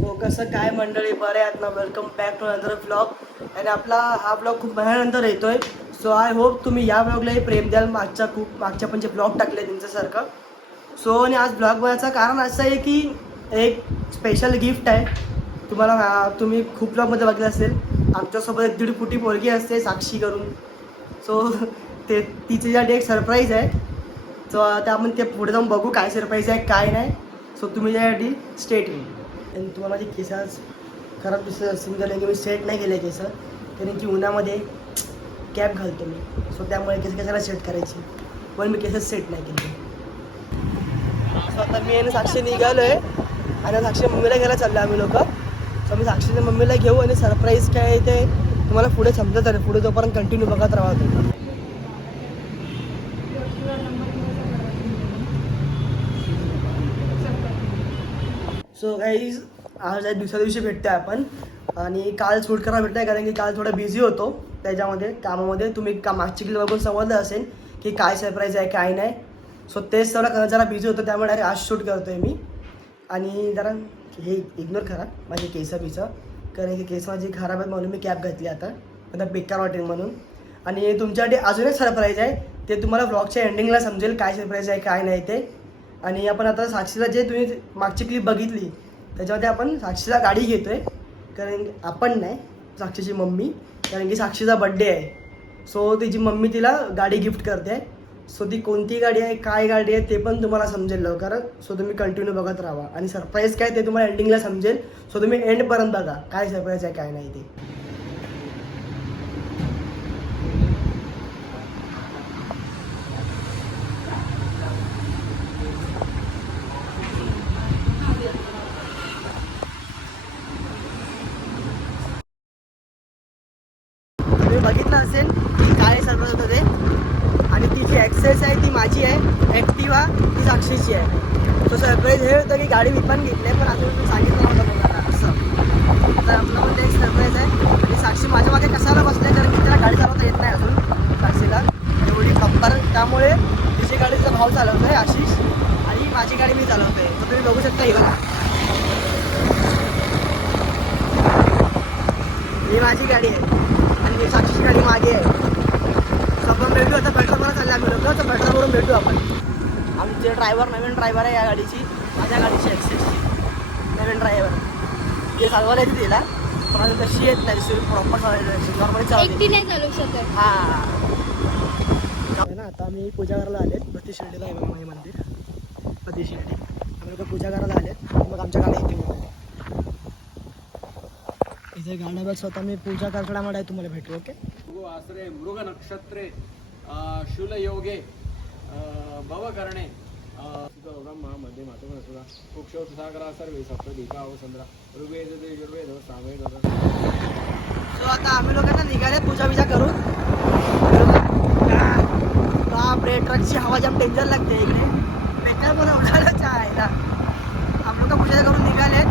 So कसं काय मंडळी, बरे आहेत ना? Welcome back to another blog. आणि आपला हा ब्लॉग खूप महिन्यानंतर येतोय. सो आय होप तुम्ही या ब्लॉगलाही प्रेम द्याल. मागच्या पण जे ब्लॉग टाकले त्यांच्यासारखं. सो आणि आज ब्लॉग बनायचं कारण असं आहे की एक स्पेशल गिफ्ट आहे तुम्हाला. तुम्ही खूप ब्लॉगमध्ये बघितलं असेल, आमच्यासोबत एक 1.5 फुटी पोरगी असते साक्षी करून. सो ते तिच्यासाठी एक सरप्राईज आहे. सो आता आपण ते पुढे जाऊन बघू काय सरप्राईज आहे काय नाही. सो तुम्ही त्यासाठी स्टेट येईल. आणि तुम्हाला माझे केस आज खराब दिसत सिंगल आहे की मी सेट नाही केले केस, कारण की उन्हामध्ये कॅप घालतो मी. सो त्यामुळे केसाला सेट करायची, पण मी केस सेट नाही केले. सो आता मी आणि साक्षी निघालो आहे आणि साक्षी मम्मीला घ्यायला चाललो आम्ही लोक. सो मी साक्षीच्या मम्मीला घेऊ आणि सरप्राईज काय आहे ते तुम्हाला पुढे समजत आहे. पुढे जोपर्यंत कंटिन्यू बघत राहा तुम्ही. सो गाईज आज दुसऱ्या दिवशी भेटतोय आपण. आणि काल शूट करायला भेटतोय कारण की काल थोडा बिझी होतो त्याच्यामध्ये कामामध्ये. तुम्ही मागची क्लिप बघून समजलं असेल की काय सरप्राईज आहे काय नाही. सो तेच जरा बिझी होतो, त्यामुळे डायरेक्ट आज शूट करतोय मी. आणि जरा हे इग्नोर करा माझे केस कारण की केस माझी खराब आहेत म्हणून मी कॅप घातली आता बेकार वाटेल म्हणून. आणि तुमच्यासाठी अजून एक सरप्राईज आहे, ते तुम्हाला ब्लॉगच्या एंडिंगला समजेल काय सरप्राईज आहे काय नाही ते. आणि आपण आता साक्षीला जे तुम्ही मागची क्लिप बघितली त्याच्यामध्ये आपण साक्षीला गाडी घेतोय. कारण आपण नाही, साक्षीची मम्मी, कारण की साक्षीचा बड्डे आहे. सो तिची मम्मी तिला गाडी गिफ्ट करते. सो ती कोणती गाडी आहे काय गाडी आहे ते पण तुम्हाला समजेल लवकर. सो तुम्ही कंटिन्यू बघत राहा आणि सरप्राईज काय ते तुम्हाला एंडिंगला समजेल. सो तुम्ही एंडपर्यंत बघा काय सरप्राईज आहे काय नाही ते. तुम्ही बघितलं असेल की काय सरप्राईज होतं ते. आणि ती जी ॲक्सेस आहे ती माझी आहे, ॲक्टिवा ती साक्षीची आहे. तो सरप्राईज हे होतं की गाडी मी पण घेतली आहे, पण अजून मी सांगितलं नव्हतं कोणाला असं. तर आपलं पण ते एक सरप्राईज आहे. आणि साक्षी माझ्या मागे कशाला बसले, कारण की तिला गाडी चालवता येत नाही अजून साक्षीला एवढी प्रॉपर. त्यामुळे तिची गाडीचा भाव चालवतो आहे आशिष आणि माझी गाडी मी चालवतो आहे. तर तुम्ही बघू शकता ही बघा, ही माझी गाडी आहे आणि साक्षीची गाडी मागे आहे. आपण भेटू आता पेट्रोलवर चालले आम्ही लोक, तर पेट्रोलवरून भेटू आपण. आमचे नवीन ड्रायव्हर आहे या गाडीची, माझ्या गाडीची ॲक्सेसची नवीन ड्रायव्हर. ते चालवायला येते तिला, पण आता तशी येत नाही, तशी प्रॉपर नॉर्मली चालते चालू शकत. हां ना. आता आम्ही पूजा करायला आले, प्रति शिर्डीला आहे बघा माझे मंदिर, प्रति शिर्डी. आम्ही लोक पूजा करायला आले, मग आमच्या गाड्या येते इथे गाड्या बघ. स्वतः मी पूजा करण्यामध्ये तुम्हाला भेटू. ओके. आश्रय मृग नक्षत्रे शूल योगे भवकरणे मध्ये मातुरा कुक्षोत सागरा सर्वे सप्त दीपा वसंद्रा ऋग्वेद यजुर्वेद सामवेद. सो आता आम्ही लोकांना निघाले पूजा बिजा करून. बापरे, ट्रकची हवा जाम डेंजर लागते इकडे, बेकार मला उडायला आहे ना. आम्ही लोक पूजा करून निघाले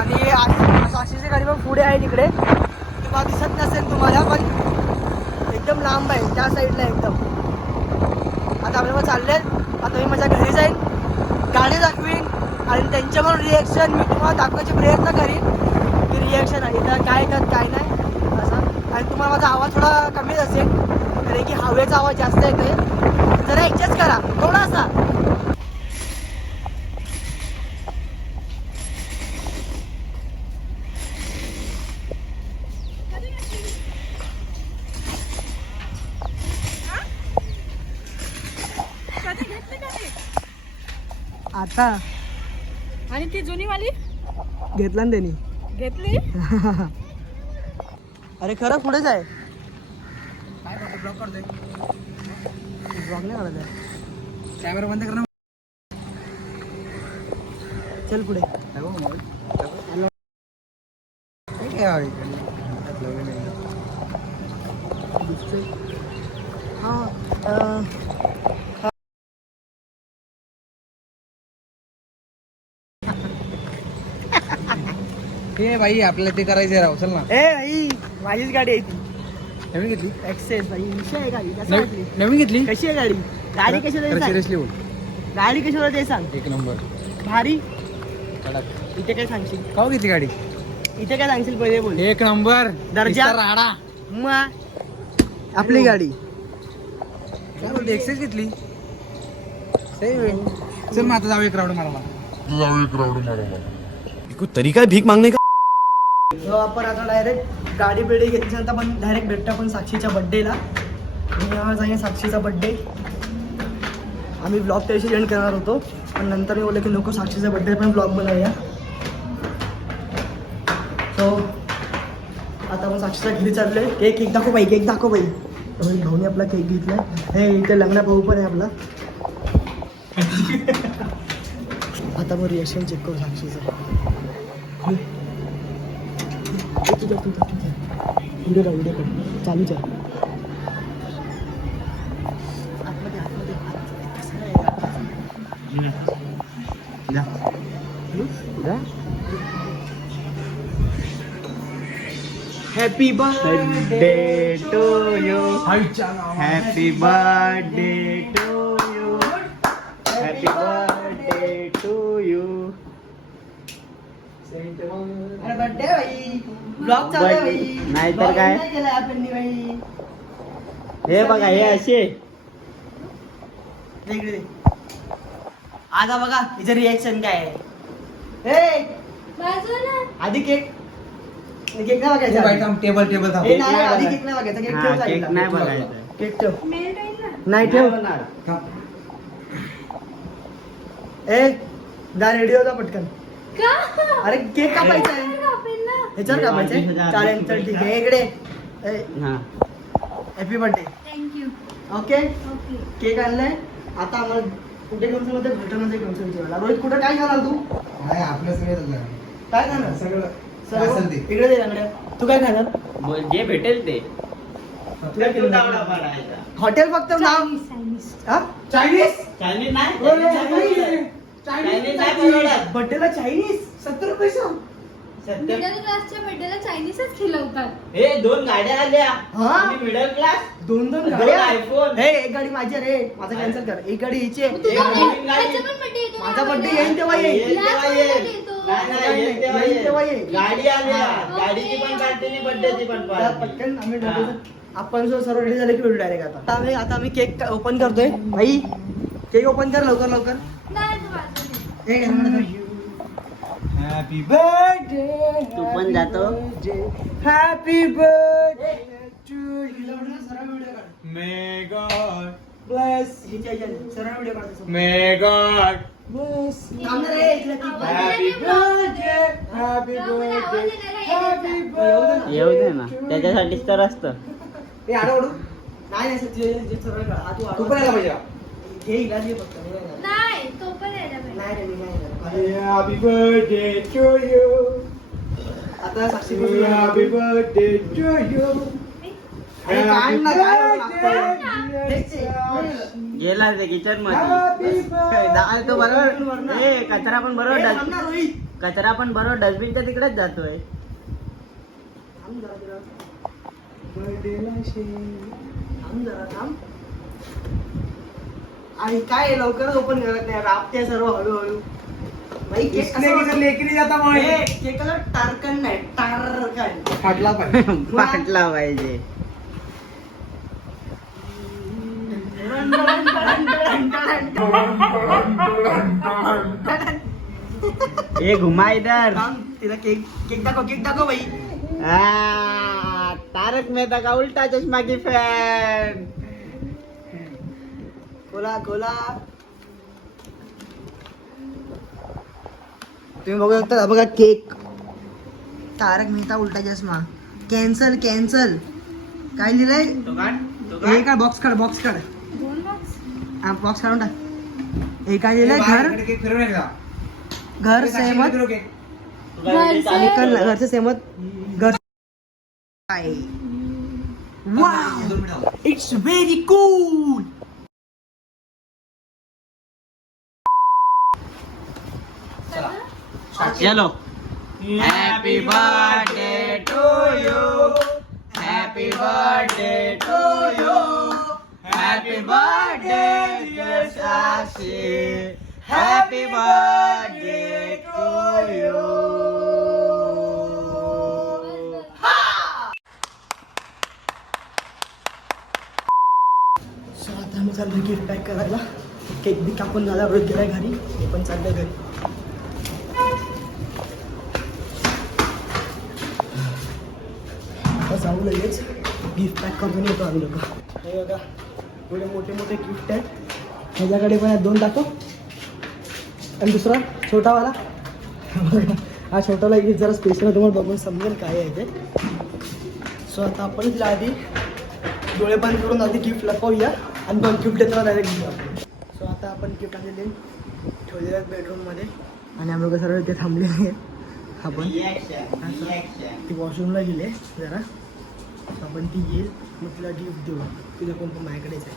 आणि साक्षीची गाडी पण पुढे आहे तिकडे, तुम्हाला दिसत नसेल तुम्हाला, पण एकदम लांब आहे त्या साईडला एकदम. आता आम्ही मग चालले. आता मी माझ्या घरी जाईन, गाडी दाखवीन आणि त्यांच्या पण रिॲक्शन मी तुम्हाला दाखवायचे प्रयत्न करीन की रिॲक्शन आहे तर काय करत काय नाही असं. आणि तुम्हाला माझा आवाज थोडा कमीच असेल कारण की हवेचा आवाज जास्त येतोय, जरा ॲडजस्ट करा थोडासा. आता आणि ती जुनी वाली घेतला ना त्यांनी, घेतली. अरे खरं पुढेच आहे. काय करतो, ब्लॉक करतोय, ब्लॉक नाही करत आहे, कॅमेरा बंद करणं. चल पुढे. हां हे भाई आपल्याला ते करायचं राव, चल ना. ए भाई, माझीच गाडी आहे ती, नवीन घेतली, ॲक्सेस भाई. विषय आहे गाडी कसं वाटली, नवीन घेतली. कशी आहे गाडी, गाडी कशी होती सांग. सिरियसली बोल, गाडी कशी होती ते सांग. एक नंबर भारी. इथे काय सांगशील? काव किती गाडी इथे काय सांगशील पहिले बोल. एक नंबर दर्जा. नुसता राडा मग आपली गाडी काय बोलते एक्सेस घेतली चल मग आता जाऊ एक राऊंड मारायला तरीका है भीक मागणे का. तो आपण आता डायरेक्ट गाडी बिडी घेतल्यानंतर आपण डायरेक्ट भेटतो आपण साक्षीच्या बड्डेला. आणि आज आहे साक्षीचा बड्डे. आम्ही ब्लॉग त्या दिवशी एंड करणार होतो पण नंतर मी बोलले की नको साक्षीचा बड्डे पण ब्लॉग बनवूया. सो आता आपण साक्षीच्या घरी चाललोय. केक दाखव बाई केक दाखव बाई. भाऊने आपला केक घेतलाय. हे इथे लग्ना भाऊ पण आहे आपला. आता मग रिएक्शन चेक करू साक्षीचं. व्हिडिओ कर चालूच आहे. Happy birthday to you. Happy birthday to you. Happy birthday to you. अरे बर्थडे भाई ब्लॉग चालू आहे भाई. नाहीतर काय? नाही केलं आपण भाई. हे बघा हे असे इकडे आता बघा हिचं रिएक्शन काय आहे. हे आधी केक केक नाही बघायचा. टेबल टेबल थांब हे नाही आधी केक नाही बघायचा. केक हा, ठेव केक साईडला. नाही बघायचा. केक ठेव. नाही ठेव. ए दा रेडी होता पटकन. अरे केक कापायचा आहे. ह्याच्यावर कापायचं आहे. चालेल तर ठीक आहे. इकडे हा हॅपी बर्थडे. ओके केक आणलाय. आता आम्हाला कुठे घेऊन चालू होते घटनाचे घेऊन चालू. रोहित कुठे काय खाणार तू. आपलं सगळं काय खाणार सगळं सर्व? असेल ते. इकडे दे लंगड्या. तू काय खाणार. जे भेटेल ते तुला केलं हॉटेल फक्त नाव. हा चायनीज. चायनीज नाही चायनीज परवडत. बर्थडेला चायनीज 70 रुपये. मिडल क्लासच्या बर्थडेला चायनीजच खिलवतात. हे 2 गाड्या आल्या. हा? मिडल क्लास दोन दोन गाड्या. iPhone. हे एक गाडी माझी रे. माझं कॅन्सल कर. एक गाडी हिची आहे. तुझा एक नवीन गाडी. ह्याचा पण birthday येतो. माझा birthday येईन तेव्हा येईल. येईल तेव्हा येईल. येतो. नाही, येईल तेव्हा येईल येईल. तेव्हा येईल. गाडी आल्या. हा. गाडीची पण पार्टी आणि बर्थडेची पण त्या पार्टी. पटकन आम्ही हा. ठरवलं. आपण जो सर्व रेडी झाले की भेटू डायरेक्ट. आता आम्ही केक ओपन करतोय. भाई केक ओपन कर लवकर लवकर. नाही, तू वाजव नाही. Happy birthday. तू पण जातो. Happy birthday to you. May God bless. सरळ व्हिडिओ काढतो. May God Bless. थांब ना रे, इकडे keep कर. Happy birthday, happy birthday, happy birthday. येऊ दे ना त्याच्यासाठीच तर असतं. ए आडा ओढू. नाही जे सरळ काढ. हा, तू पण यायला पाहिजे. हे इलाज आहे फक्त. मी नाही करणार. नाही, तो पण यायला पाहिजे. नाही रे, मी नाही करणार. Happy birthday to you. आता साक्षी Happy birthday to you. अरे काढ ना, काय लागतंय? गेला ते किचन Happy मध्ये birthday. तो बरोबर. ए कचरा पण बरोबर ए, थांब ना, रोहित. कचरा पण बरोबर डस्टबिनच्या तिकडेच जातोय. थांब जरा, जरा. Birthday ला थांब जरा, थांब. आणि काय लवकरच ओपन करत नाही. राबते सर्व हळूहळू. भाई केक इसने किती लेकरी जाता मग केकला टारकन नाही, टारकन. फाटला पाहिजे. फाटला पाहिजे. ए घुमा इधर. थांब, तिला केक केक दाखव भाई. तारक मेहता का उल्टा चष्मा की फॅन. खोला तुम्ही बघू शकता. हा बघा केक. तारक मेहता उलटा चष्मा. कॅन्सल काय लिहिलंय. हे काय बॉक्स काढ. 2 बॉक्स. हा बॉक्स काढून टाक. हे काय लिहिलंय. घर सहमत. घरचे सहमत. घर काय. Wow, it's very cool. चलो. Happy birthday to you. Happy birthday to you. Happy birthday dear Sakshi. Happy birthday to you. So आता आम्ही चाललो गिफ्ट पॅक करायला. केक बी कापून झाला, रोज गेलाय घरी, मी पण चाललंय घरी. आता जाऊ लगेच गिफ्ट पॅक करून येतो आम्ही लोक. हे बघा एवढे मोठे मोठे गिफ्ट आहेत. ह्याच्याकडे पण आहेत 2 टाको आणि दुसरा छोटावाला. बघा हा छोटावाला गिफ्ट जरा स्पेशल तुम्हाला बघून समजेल काय आहे ते. सो आता आपण तिला आधी डोळे बंद करून आधी गिफ्ट लपवूया आणि मग गिफ्ट देताना डायरेक्ट घेऊया. सो आता आपण गिफ्ट आलेले ठेवलेले आहेत बेडरूममध्ये आणि आम्ही लोक सर्व इथे थांबलेले आहेत. आपण ती वॉशरूमला गेले जरा. सो आपण ती येईल मग तिला गिफ्ट देऊ. तिला कोण पण माझ्याकडेच आहे.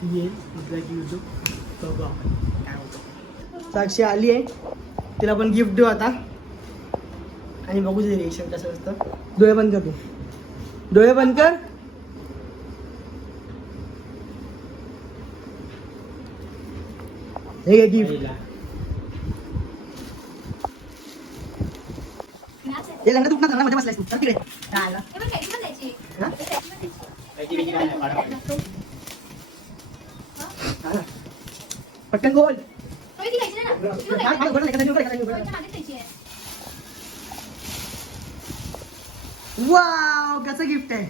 ती येईल मग तिला गिफ्ट देऊ. बघू आपण काय होतं. साक्षी आली आहे, तिला पण गिफ्ट देऊ आता आणि बघू ते रिएक्शन कसं असतं. डोळे बंद कर तू, डोळे बंद कर. हे घे गिफ्ट. हे लंडा तू पुन्हा मध्ये बसलायस तू. चल तिकडे. काय आला? हा? हा ना. पटकन बोल. वाव कसं गिफ्ट आहे.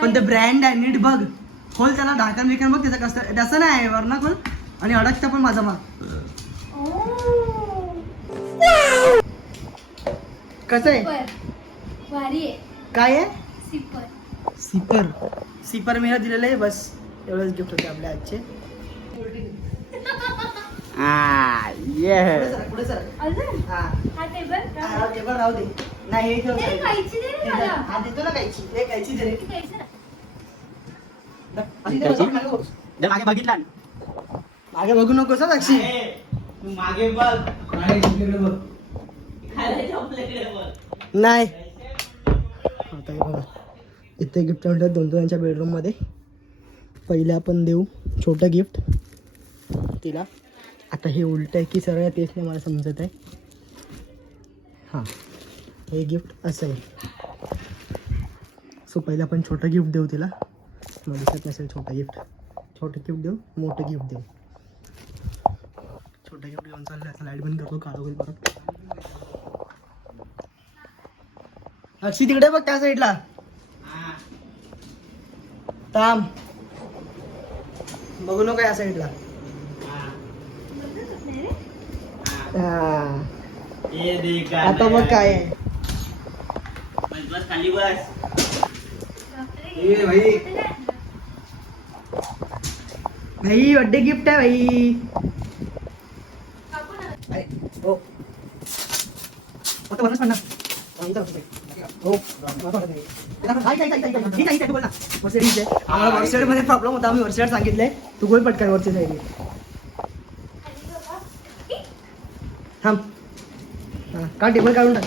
पण ते ब्रँड आहे नीट बघ. खोल त्याला ढाकण बिकन बघ त्याचं कसं. तसं नाही वरना खोल आणि अडकतं पण माझा माग. कसं आहे काय आहे. सिपर सिपर मी दिलेलं आहे. बस एवढंच गिफ्ट होते आपल्या आजचे. पुढे सर. हा टेबल राहू दे. नाही हे ठेव. हा देतो ना कायची. हे कायची दे रे. मागे बघितला मागे बघू नको साक्षी. तू मागे बघ. नाही आता हे बघा इथे गिफ्ट म्हणतात 2 यांच्या बेडरूममध्ये. पहिले आपण देऊ छोटं गिफ्ट तिला. आता हे उलट आहे की सरळ तेच नाही मला समजत आहे. हां हे गिफ्ट असं आहे. सो पहिले आपण छोटं गिफ्ट देऊ तिला. मला दिसत नसेल छोटं गिफ्ट. छोटं गिफ्ट देऊ मोठं गिफ्ट देऊ. छोटं गिफ्ट घेऊन चाललं. आता लाईट बंद करतो काढू होईल परत. अक्षी तिकडे बघ त्या साईडला. थांब बघू नको या साईडला. आता मग काय आहे. बस खाली बस. भाई बर्थडे गिफ्ट आहे भाई. हो आता वरच पडणार. हो आम्हाला वर्षाड मध्ये प्रॉब्लेम होता. आम्ही वर्षाड सांगितलंय तू गोल पटकन वरची साईड. थांब हां का टेबल काढून टाक.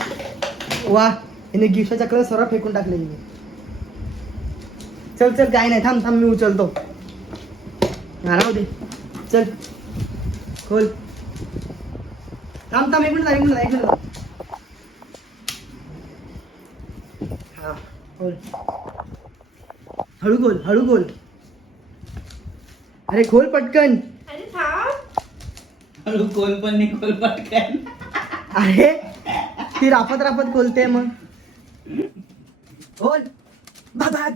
वा हिने गिफ्टचा चक्र सर्व फेकून टाकले. चल चल काय नाही. थांब थांब मी उचलतो. राहू दे चल खोल. थांब थांब 1 मिनिट 1 मिनिट 1 मिनिट. हां खोल. हळू खोल हळू खोल. अरे खोल पटकन. हळू कोल पण नाही खोल पटकन. अरे ती राफत राफत खोलते मग. खोल बाबा.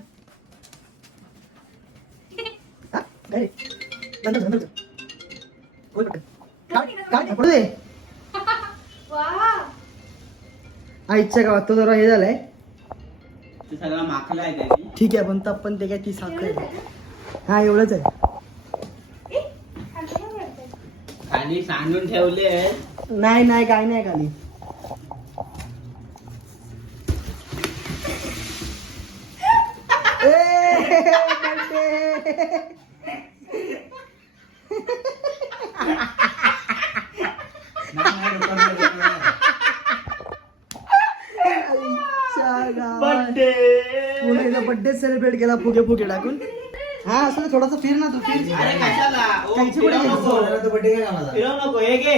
खोल पटकन. काय पडू दे. आईच्या गावात तो जरा हे झालंय. ते सगळं माखलं आहे त्याची. ठीक आहे पण तप पण ते काय ती साखर. हा एवढंच आहे. खाली सांडून ठेवले. नाही नाही काय नाही खाली. बर्थडे सेलिब्रेट केला फुगे फुगे टाकून. हा असं नाही, थोडासा फिर ना तू फिर. अरे कशाला ओ, काहीची कुठे फिरव नको. तो बड्डे काय कामाचा? फिरव नको हे घे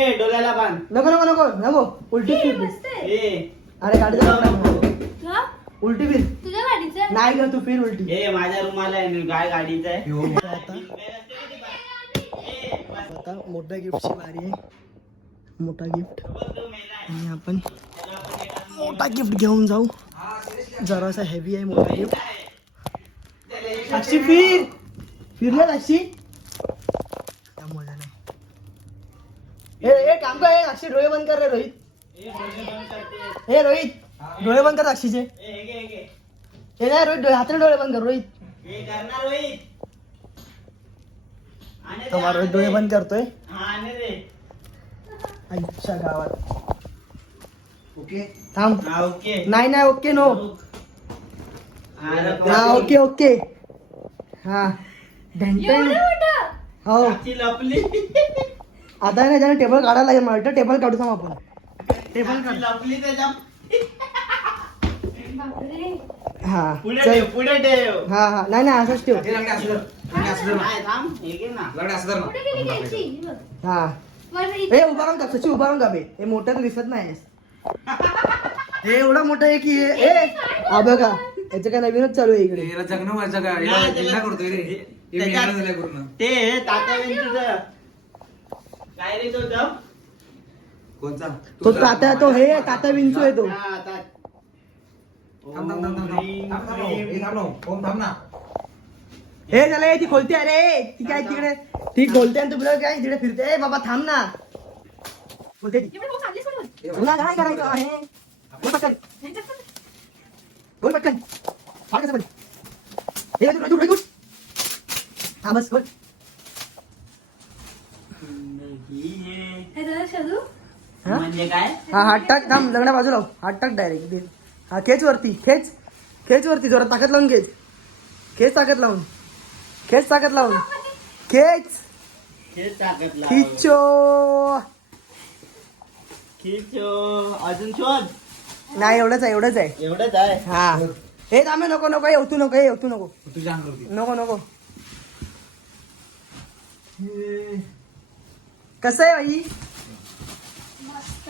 ए डोल्याला बांध नको नको नको नको उलटी हे फिर. मस्त आहे. ए अरे गाडी फिरव नको. का? उलटी फिर. तुझ्या गाडीचं नाही ग तू फिर उलटी. ए माझ्या रुमाला आहे गाय गाडीचा आहे घेऊन ये. आता मोठ्या गिफ्टची बारी आहे. मोठा गिफ्ट आणि आपण मोठा गिफ्ट घेऊन जाऊ. जरासा हेवी आहे मोठा गिफ्ट. साक्षी फिर फिरलं साक्षी त्यामुळे नाही. ए काम कर ए, साक्षी डोळे बंद कर रे रोहित. हे रोहित डोळे बंद कर साक्षीचे. हे नाही रोहित हाताने डोळे बंद कर रोहित. तुम्हाला रोहित डोळे बंद करतोय आईच्या गावात. ओके थांब ओके नाही नाही ओके नो. हा ओके ओके हा ढंटण. एवढं मोठं? हो लपली आता नाही त्याने टेबल काढायला लागेल मला. टेबल काढू थांब आपण. टेबल काढ. लपली त्याच्या बापरे. हा पुढे चल. ठेव पुढे ठेव हा हा नाही नाही असंच ठेव. हे लंगडे असं धर. लंगडे असं धर ना. नाही थांब हे घे ना लंगडे असं धर ना. कुठे गेली घ्यायची? ही बघ. हा बरं, हे इथे. उभा राहून का सची उभा राहून का बे. हे मोठं दिसत नाही. हे एवढं मोठं आहे की हे हा बघा याचं काय नवीनच चालू आहे इकडे. याला जगणं व्हायचं का? नाही, याला त्याला- जिल्हा करतोय रे. हे त्याच्यात- मेहनत झाल्या करून. ते तात्या तुझं काय रे तो जप कोणचा? तो तात्या तो हे तात्या विंचू आहे तो. हा, ता- थांब थांब थांब थांब थांब. थांब थांब ना. हे थांब ना. ओम थांब ना. हे झालं ती खोलते. अरे ती काय तिकडे ती खोलते आणि तुला काय तिकडे फिरते. ए बाबा थांब ना बोलते ती. एवढं मोठं आणलीस म्हणून? तुला काय करायचं आहे बोल पटकन. बोल पटकन फाड कसं पण. हे काय तू रडू हा बस बोल. हे जरा शोधू? हा? म्हणजे काय हा हात टाक. थांब लग्न बाजूला लाव. हात टाक डायरेक्ट. हा खेच वरती खेच. खेच वरती जोरात ताकद लावून खेच. खेच ताकद लावून. खेच ताकद लावून. खेच हे टाकत लाव. खिचो. खिचो अजून शोध नाही एवढंच आहे एवढंच आहे. एवढंच आहे हा हे थांबे नको नको येवतू नको हे येवतू नको तुझ्या अंगावरती. नको नको. कसं आहे बाई. मस्त.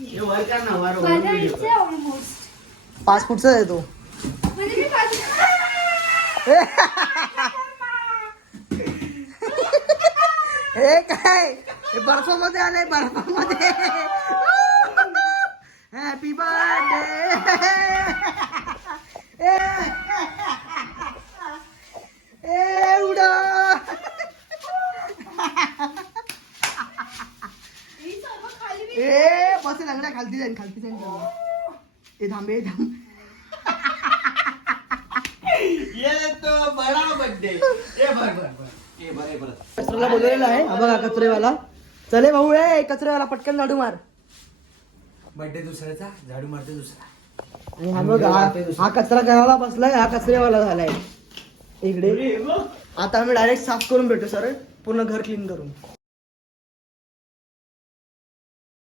हे वर कर ना वर वर माझ्या video इथे कर. ऑलमोस्ट. 5 फूटचा आहे तो. म्हणजे मी पाच. हे काय हे बर्फामध्ये आलंय बर्फामध्ये. Happy birthday. एवढं ही सर्व खाली मी. ए बस लंगड्या खालती जाईन खालती जाईन. ए थांब ए थांब. ये तो बडा बर्थडे ए भर भर भर ए बरं आहे, बरं. कचऱ्याला बोलवलेला आहे. हा बघा कचरेवाला. चले भाऊ ए कचरेवाला पटकन झाडू मार. बर्थडे दुसऱ्याचा झाडू मारते दुसरा. आणि हा बघ हा कचरा करायला बसलाय. हा कचरेवाला झालाय इकडे. अरे बघ. आता आम्ही डायरेक्ट साफ करून भेटू सर पूर्ण घर क्लीन करून.